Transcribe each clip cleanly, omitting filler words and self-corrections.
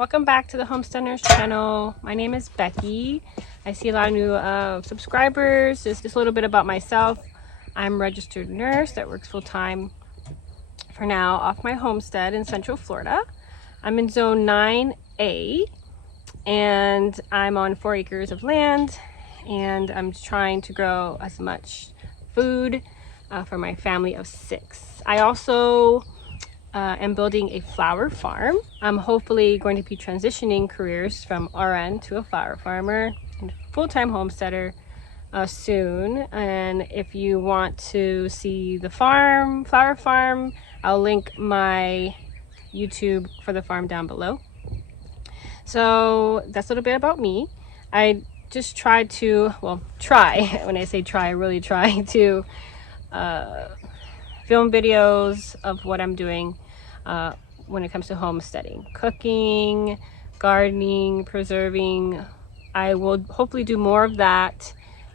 Welcome back to the Homesteaders channel. My name is Becky. I see a lot of new subscribers. Just a little bit about myself. I'm a registered nurse that works full-time for now off my homestead in Central Florida. I'm in zone 9A and I'm on 4 acres of land, and I'm trying to grow as much food for my family of 6. I also am building a flower farm. I'm hopefully going to be transitioning careers from RN to a flower farmer and full-time homesteader soon. And if you want to see the flower farm, I'll link my YouTube for the farm down below. So that's a little bit about me. I just try to, when I say try, I really try to film videos of what I'm doing when it comes to homesteading, cooking, gardening, preserving. I will hopefully do more of that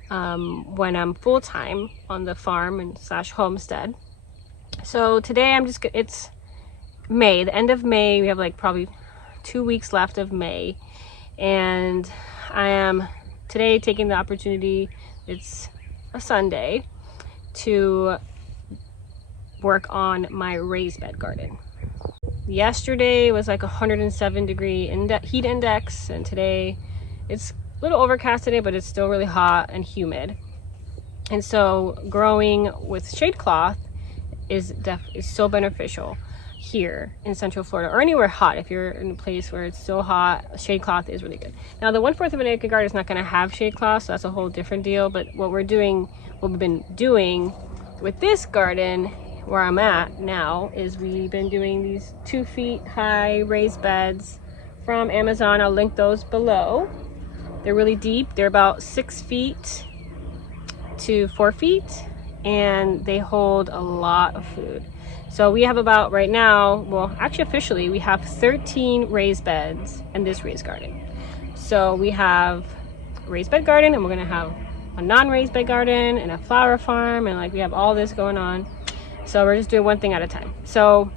when I'm full-time on the farm and / homestead. So today it's May, the end of May. We have like probably 2 weeks left of May, and I am today taking the opportunity, it's a Sunday, to work on my raised bed garden. Yesterday was like 107-degree heat index, and today it's a little overcast today, but it's still really hot and humid. And so growing with shade cloth is so beneficial here in Central Florida, or anywhere hot. If you're in a place where it's so hot, shade cloth is really good. Now the 1/4 of an acre garden is not going to have shade cloth, so that's a whole different deal. But what we've been doing with this garden where I'm at now is we've been doing these 2 feet high raised beds from Amazon. I'll link those below. They're really deep. They're about 6 feet to 4 feet, and they hold a lot of food. So we have about, right now, well, actually officially, we have 13 raised beds in this raised garden. So we have a raised bed garden, and we're gonna have a non-raised bed garden and a flower farm, and like we have all this going on. So we're just doing one thing at a time. So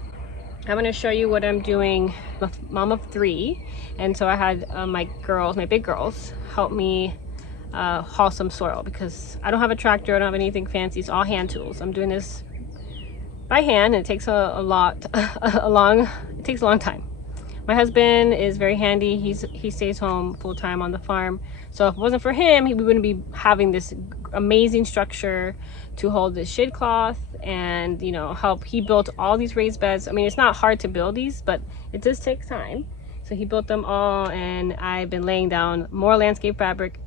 I'm gonna show you what I'm doing. I'm a mom of 3, and so I had my big girls, help me haul some soil, because I don't have a tractor, I don't have anything fancy. It's all hand tools. I'm doing this by hand, and it takes it takes a long time. My husband is very handy. He stays home full-time on the farm. So if it wasn't for him, we wouldn't be having this amazing structure to hold this shade cloth and, you know, help. He built all these raised beds. I mean, it's not hard to build these, but it does take time. So he built them all, and I've been laying down more landscape fabric.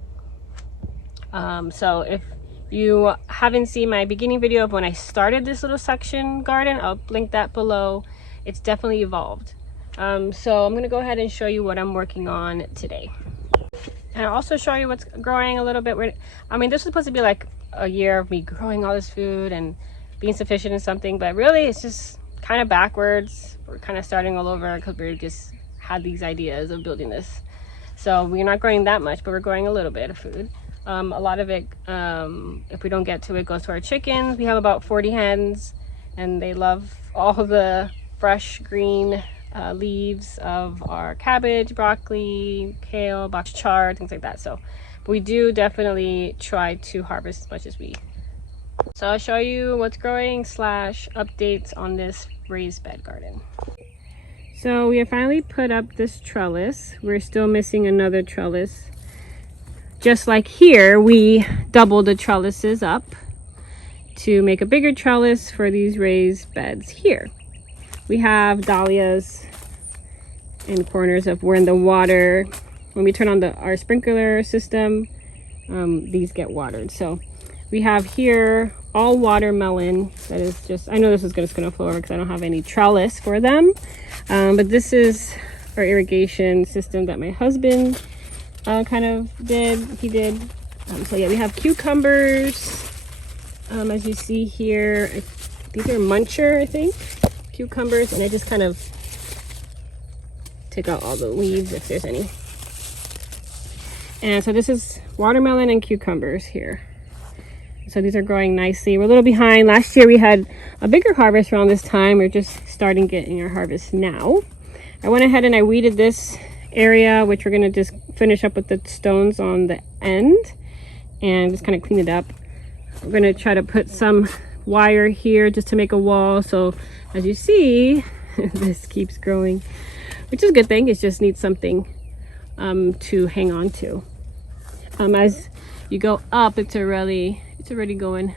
So if you haven't seen my beginning video of when I started this little section garden, I'll link that below. It's definitely evolved. So I'm gonna go ahead and show you what I'm working on today. And I'll also show you what's growing a little bit. I mean, this was supposed to be like a year of me growing all this food and being sufficient in something, but really it's just kind of backwards. We're kind of starting all over because we just had these ideas of building this. So we're not growing that much, but we're growing a little bit of food. A lot of it, if we don't get to it, goes to our chickens. We have about 40 hens, and they love all the fresh green leaves of our cabbage, broccoli, kale, bok char, things like that. So we do definitely try to harvest as much as we. So I'll show you what's growing / updates on this raised bed garden. So we have finally put up this trellis. We're still missing another trellis. Just like here, we doubled the trellises up to make a bigger trellis for these raised beds here. We have dahlias in corners of where in the water, when we turn on our sprinkler system, these get watered. So we have here all watermelon. That is just, I know this is just gonna flow over because I don't have any trellis for them. But this is our irrigation system that my husband kind of did. He did. So yeah, we have cucumbers. As you see here, these are muncher, I think, cucumbers, and I just kind of take out all the leaves if there's any. And so this is watermelon and cucumbers here. So these are growing nicely. We're a little behind. Last year we had a bigger harvest around this time. We're just starting getting our harvest now. I went ahead and I weeded this area, which we're gonna just finish up with the stones on the end and just kind of clean it up. We're gonna try to put some wire here just to make a wall. So as you see, this keeps growing, which is a good thing. It just needs something to hang on to. As you go up, it's already going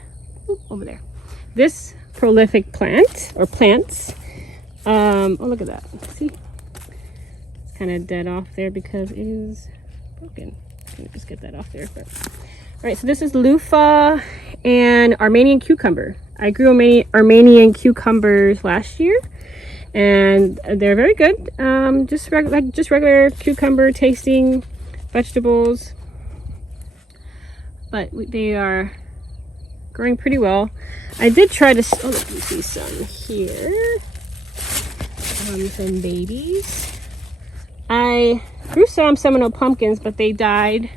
over there. This prolific plant or plants, oh, look at that. See, it's kind of dead off there because it is broken. Let me just get that off there. But all right, so this is loofah and Armenian cucumber. I grew Armenian cucumbers last year, and they're very good. Just regular cucumber tasting vegetables, but they are growing pretty well. I did try to, oh, let me see some here. Some babies. I grew some Seminole pumpkins, but they died.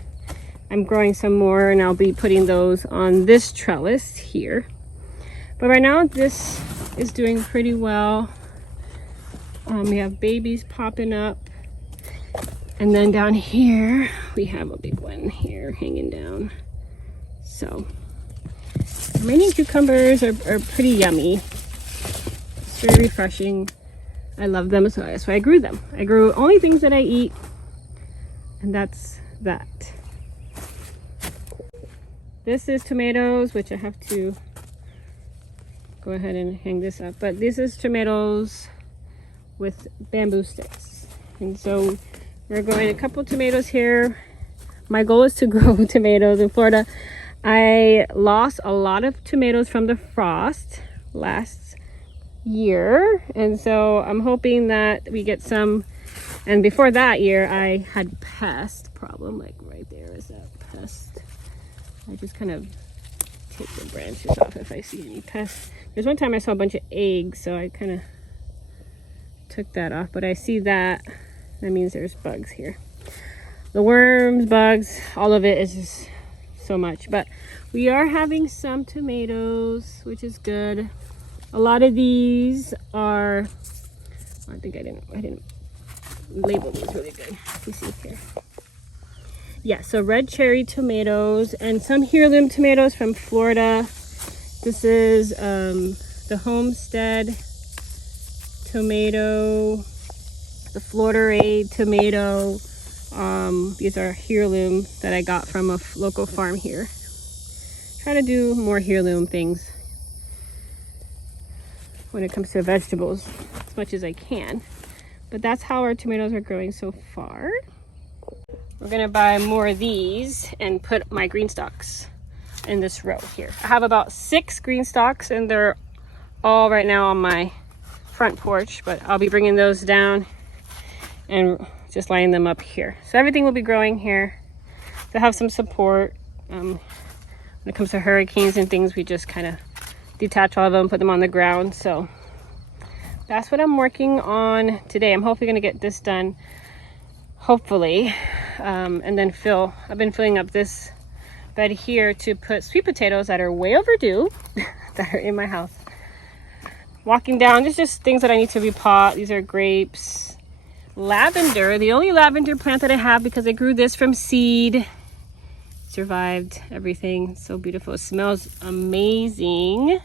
I'm growing some more, and I'll be putting those on this trellis here. But right now, this is doing pretty well. We have babies popping up. And then down here, we have a big one here hanging down. So, Armenian cucumbers are pretty yummy. It's very refreshing. I love them, so that's why I grew them. I grew only things that I eat, and that's that. This is tomatoes, which I have to go ahead and hang this up. But this is tomatoes with bamboo sticks. And so we're growing a couple tomatoes here. My goal is to grow tomatoes in Florida. I lost a lot of tomatoes from the frost last year, and so I'm hoping that we get some. And before that year, I had pest problem. Like right there is that pest. I just kind of take the branches off if I see any pests. There's one time I saw a bunch of eggs, so I kind of took that off, but I see that means there's bugs here. The worms, bugs, all of it is just so much. But we are having some tomatoes, which is good. A lot of these are, I think I didn't label these really good. Let me see here. Yeah, so red cherry tomatoes and some heirloom tomatoes from Florida. This is the Homestead tomato, the Florida tomato. These are heirloom that I got from a local farm here. Try to do more heirloom things when it comes to vegetables as much as I can. But that's how our tomatoes are growing so far. We're gonna buy more of these and put my green stalks in this row here. I have about 6 green stalks, and they're all right now on my front porch, but I'll be bringing those down and just lining them up here. So everything will be growing here to have some support. When it comes to hurricanes and things, we just kind of detach all of them, put them on the ground. So that's what I'm working on today. I'm hopefully gonna get this done, hopefully. And then I've been filling up this bed here to put sweet potatoes that are way overdue, that are in my house. Walking down, there's just things that I need to repot. These are grapes. Lavender, the only lavender plant that I have, because I grew this from seed. Survived everything. So beautiful. It smells amazing.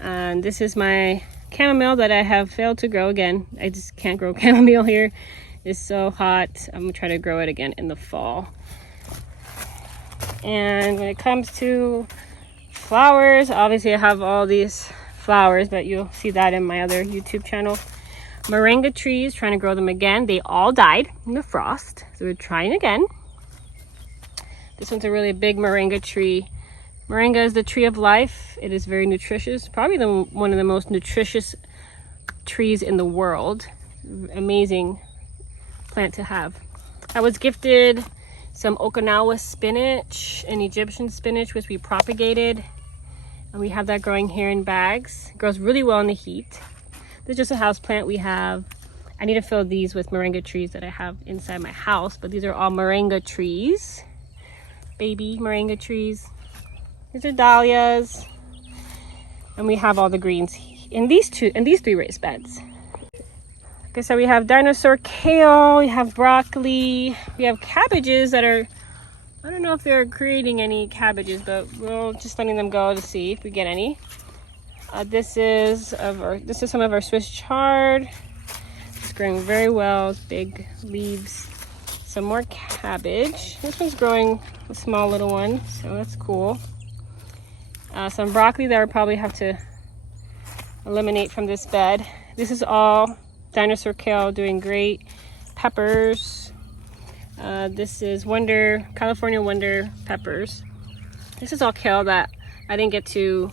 And this is my chamomile that I have failed to grow again. I just can't grow chamomile here. It's so hot. I'm gonna try to grow it again in the fall. And when it comes to flowers, obviously I have all these flowers, but you'll see that in my other YouTube channel. Moringa trees, trying to grow them again. They all died in the frost, so we're trying again. This one's a really big moringa tree. Moringa is the tree of life. It is very nutritious, probably one of the most nutritious trees in the world. Amazing plant to have. I was gifted some Okinawa spinach and Egyptian spinach, which we propagated, and we have that growing here in bags. It grows really well in the heat. This is just a house plant we have. I need to fill these with moringa trees that I have inside my house, but these are all moringa trees, baby moringa trees. These are dahlias, and we have all the greens in these 3 raised beds. Like I said, we have dinosaur kale, we have broccoli, we have cabbages that are, I don't know if they're creating any cabbages, but we're just letting them go to see if we get any. This is some of our Swiss chard. It's growing very well, big leaves. Some more cabbage. This one's growing a small little one, so that's cool. Some broccoli that I'll probably have to eliminate from this bed. This is all dinosaur kale, doing great. Peppers. This is California Wonder peppers. This is all kale that I didn't get to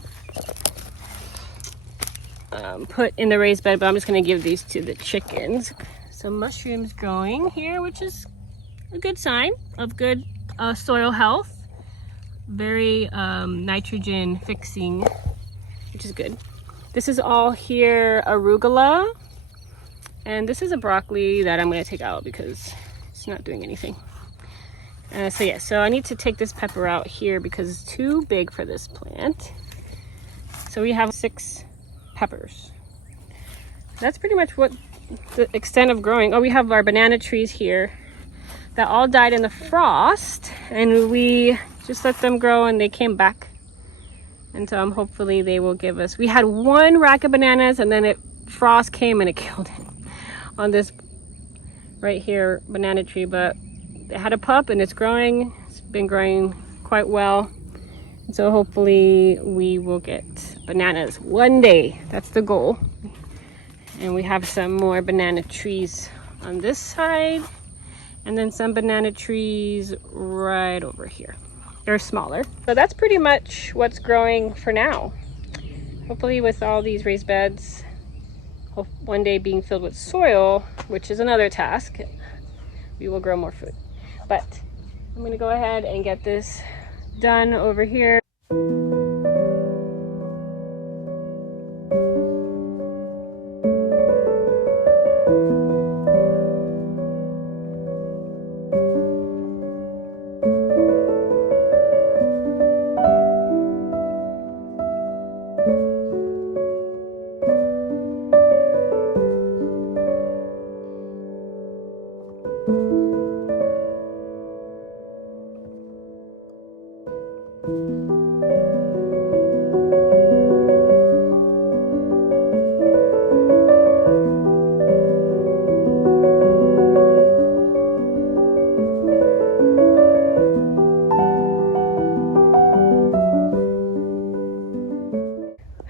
put in the raised bed, but I'm just going to give these to the chickens. Some mushrooms growing here, which is a good sign of good soil health. Very nitrogen fixing, which is good. This is all here arugula, and this is a broccoli that I'm going to take out because it's not doing anything. So I need to take this pepper out here because it's too big for this plant. So we have 6 peppers. That's pretty much what the extent of growing. Oh, we have our banana trees here that all died in the frost, and we just let them grow and they came back. And so hopefully they will give us, we had 1 rack of bananas and then frost came and it killed it on this right here banana tree, but it had a pup and it's growing. It's been growing quite well. And so hopefully we will get bananas one day. That's the goal. And we have some more banana trees on this side, and then some banana trees right over here. They're smaller. So that's pretty much what's growing for now. Hopefully with all these raised beds, one day being filled with soil, which is another task, we will grow more food. But I'm gonna go ahead and get this done over here.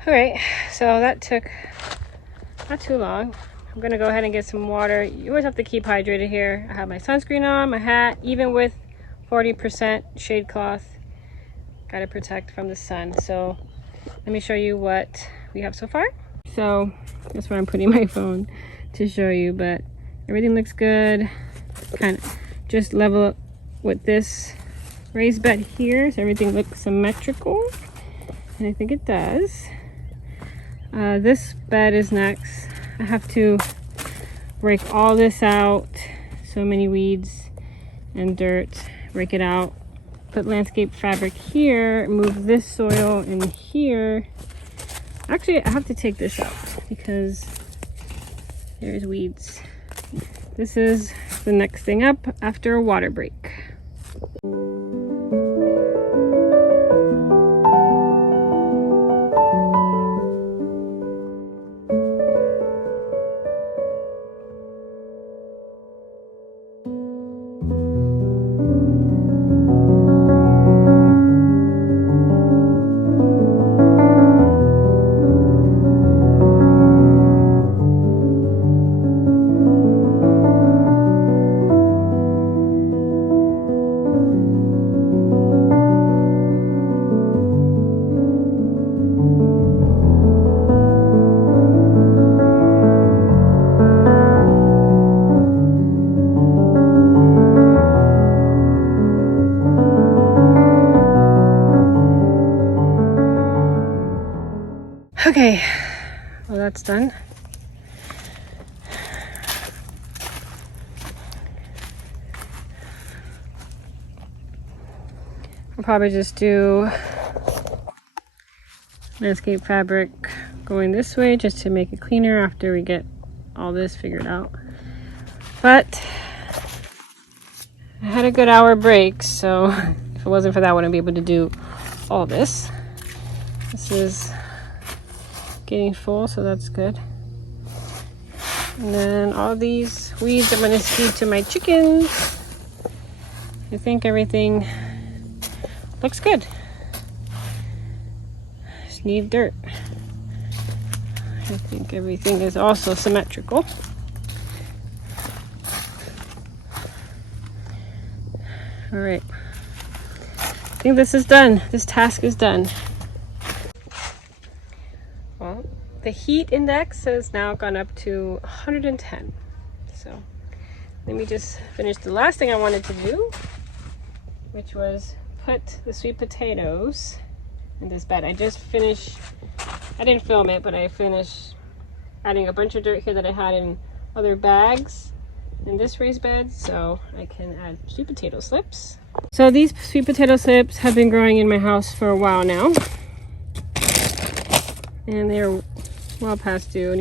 All right, so that took not too long. I'm gonna go ahead and get some water. You always have to keep hydrated here. I have my sunscreen on, my hat, even with 40% shade cloth. Gotta protect from the sun. So let me show you what we have so far. So that's where I'm putting my phone to show you, but everything looks good. Kind of just level up with this raised bed here, so everything looks symmetrical, and I think it does. This bed is next. I have to rake all this out. So many weeds and dirt. Rake it out. Put landscape fabric here. Move this soil in here. Actually, I have to take this out because there's weeds. This is the next thing up after a water break. Okay, well that's done. I'll probably just do landscape fabric going this way just to make it cleaner after we get all this figured out. But I had a good hour break, so if it wasn't for that, I wouldn't be able to do all this. This is getting full, so that's good. And then all these weeds I'm going to seed to my chickens. I think everything looks good. Just need dirt. I think everything is also symmetrical. All right. I think this is done. This task is done. Well, the heat index has now gone up to 110. So let me just finish the last thing I wanted to do, which was put the sweet potatoes in this bed. I just finished, I didn't film it, but I finished adding a bunch of dirt here that I had in other bags in this raised bed, so I can add sweet potato slips. So these sweet potato slips have been growing in my house for a while now, and they're well past due.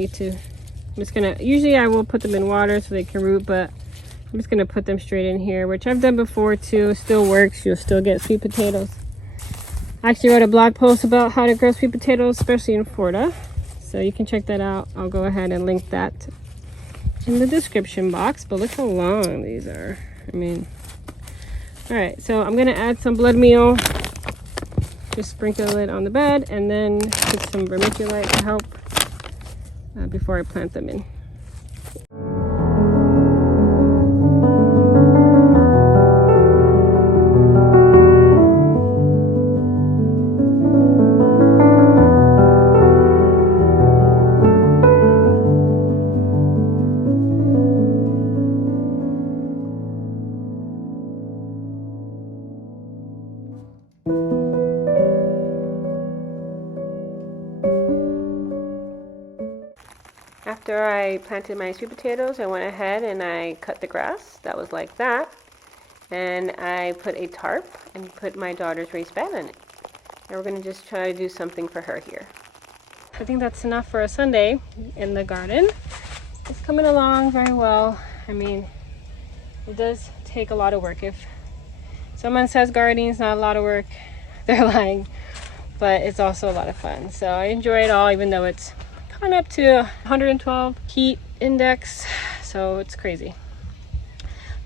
Usually I will put them in water so they can root, but I'm just gonna put them straight in here, which I've done before too. Still works. You'll still get sweet potatoes. I actually wrote a blog post about how to grow sweet potatoes, especially in Florida, so you can check that out. I'll go ahead and link that in the description box. But look how long these are. I mean, all right, so I'm gonna add some blood meal, just sprinkle it on the bed, and then put some vermiculite to help before I plant them in. After I planted my sweet potatoes, I went ahead and I cut the grass that was like that, and I put a tarp and put my daughter's raised bed in it. And we're going to just try to do something for her here. I think that's enough for a Sunday in the garden. It's coming along very well. I mean, it does take a lot of work. If someone says gardening is not a lot of work, they're lying, but it's also a lot of fun. So I enjoy it all, even though it's gone up to 112 heat index, so it's crazy.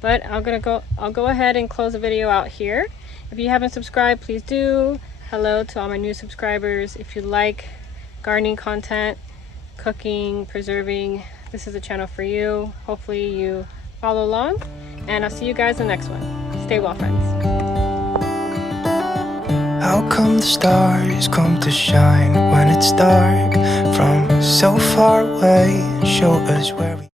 But I'll go ahead and close the video out here. If you haven't subscribed, please do. Hello to all my new subscribers. If you like gardening content, cooking, preserving, this is a channel for you. Hopefully you follow along, and I'll see you guys in the next one. Stay well, friends. How come the stars come to shine when it's dark from so far away and show us where we